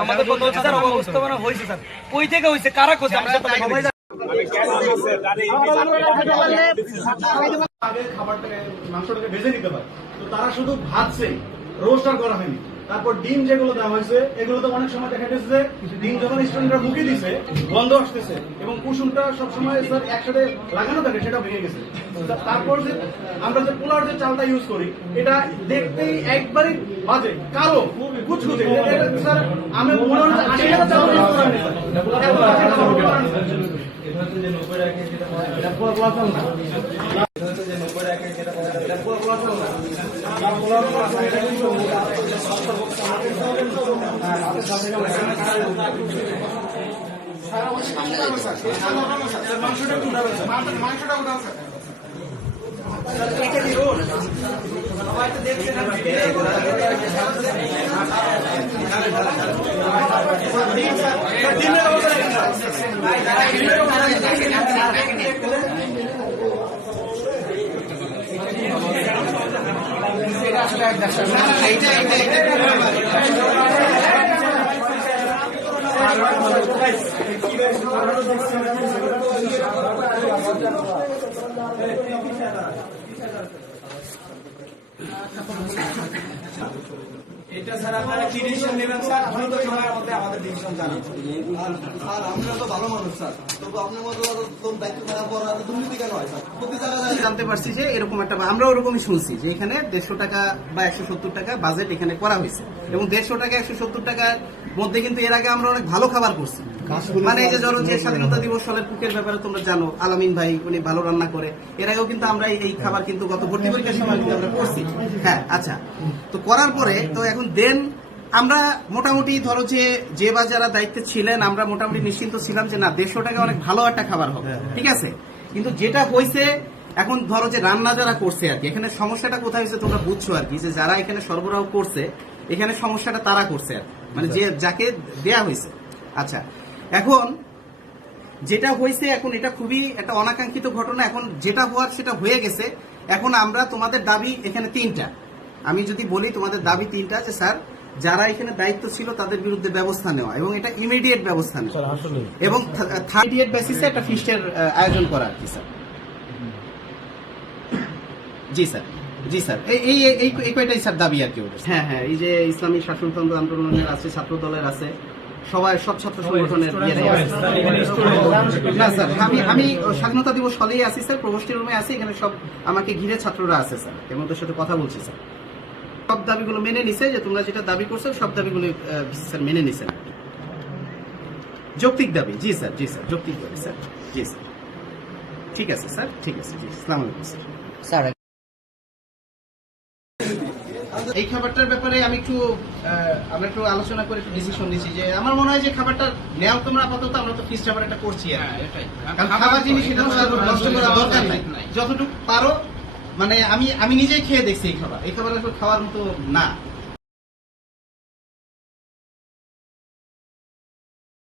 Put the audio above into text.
আমাদের কথা হচ্ছে স্যার অবস্থাপনা হয়েছে স্যার কই থেকে হয়েছে কারা করছে খাবারটাকে মাংসটাকে ভেজে নিতে পারে তো তারা শুধু ভাজছে রোস্টার করা হয়নি। তারপর ডিম যেগুলো দেওয়া হয়েছে এগুলো তো অনেক সময় দেখা গেছে যে ডিম যখন স্টুডেন্টরা মুখে দিছে গন্ধ আসতেছে এবং কুসুমটা সবসময় স্যার একসাথে লাগানো থাকে সেটা ভেঙে গেছে। তারপর যে আমরা যে পোলার যে চালটা ইউজ করি এটা দেখতেই একবারই বাজে কালো কুচকুচে স্যার আমি মনে হয় 80 টাকা চাল ইউজ করেন এটা স্যার আপনারা কি ডিসিশন নেবেন স্যার দ্রুত সময়ের মধ্যে আমাদের ডিসিশন জানান। স্যার আমরা তো ভালো মানুষ স্যার, তবু আপনার মতো দায়িত্ব নেওয়ার পর দুর্নীতি কেন হয় স্যার? প্রতি জায়গায় জানতে পারছি যে এরকম একটা আমরা ওরকমই শুনছি যে এখানে 150 টাকা বা 170 টাকা বাজেট এখানে করা হয়েছে এবং 150 টাকা 170 টাকার মধ্যে কিন্তু এর আগে আমরা অনেক ভালো খাবার করছি। মানে এই যে ধরো যে স্বাধীনতা দিবস সালের কুকের ব্যাপারে তোমরা জানো, আলামিন ভাই উনি ভালো রান্না করে, এর আগেও কিন্তু আমরা এই খাবার কিন্তু গত ভর্তি পরীক্ষার সময় কিন্তু আমরা করছি। হ্যাঁ আচ্ছা, তো করার পরে তো এখন দেন আমরা মোটামুটি ধরো যে বা যারা দায়িত্বে ছিলেন আমরা মোটামুটি নিশ্চিন্ত ছিলাম যে না 150 টাকা অনেক ভালো একটা খাবার হবে, ঠিক আছে। কিন্তু যেটা হয়েছে এখন ধরো যে রান্না যারা করছে আর কি, এখানে সমস্যাটা কোথায় হয়েছে তোমরা বুঝছো আর কি, যে যারা এখানে সরবরাহ করছে এখানে সমস্যাটা তারা করছে আর মানে যে যাকে দেয়া হয়েছে। আচ্ছা, এখন যেটা হয়েছে এখন এটা খুবই একটা অনাকাঙ্ক্ষিত ঘটনা। এখন যেটা হওয়ার সেটা হয়ে গেছে। এখন আমরা তোমাদের দাবি এখানে 3টা, আমি যদি বলি তোমাদের দাবি 3টা যে স্যার যারা এখানে দায়িত্ব ছিল তাদের বিরুদ্ধে ব্যবস্থা নেওয়া এবং এটা ইমিডিয়েট ব্যবস্থা নেওয়া এবং থার্ড ইয়ার বেসিসে একটা ফিস্টের আয়োজন করা আর কি স্যার। জি স্যার, জি স্যার, এই কয়টাই স্যার দাবি আর কি। হ্যাঁ হ্যাঁ, এই যে ইসলামী শাসনতন্ত্র আন্দোলনের আছে, ছাত্র দলের আছে, সব ছাত্র সংগঠনের না স্যার। আমি স্বাধীনতা দিবস হলেই আছি স্যার, প্রভোস্টের রুমে আছি, এখানে সব আমাকে ঘিরে ছাত্ররা আছে স্যার, এর মধ্যে সাথে কথা বলছি স্যার। সব দাবিগুলো মেনে নিছে, যে তোমরা যেটা দাবি করছো সব দাবিগুলো স্যার মেনে নিছে। যৌক্তিক দাবি, জি স্যার, জি স্যার, যৌক্তিক দাবি স্যার, জি স্যার, ঠিক আছে স্যার, ঠিক আছে, জি আসসালামু আলাইকুম স্যার। এই খাবারটার ব্যাপারে আমরা একটু আলোচনা করে একটু ডিসিশন নিচ্ছি যে আমার মনে হয় যে খাবারটা নেওয়া তোমরা আপাতত, আমরা তো ফিস্ট খাবার একটা করছি, খাবার জিনিস এটা নষ্ট করা দরকার নাই, যতটুকু পারো। মানে আমি নিজেই খেয়ে দেখছি এই খাবার আসলে খাওয়ার মতো না।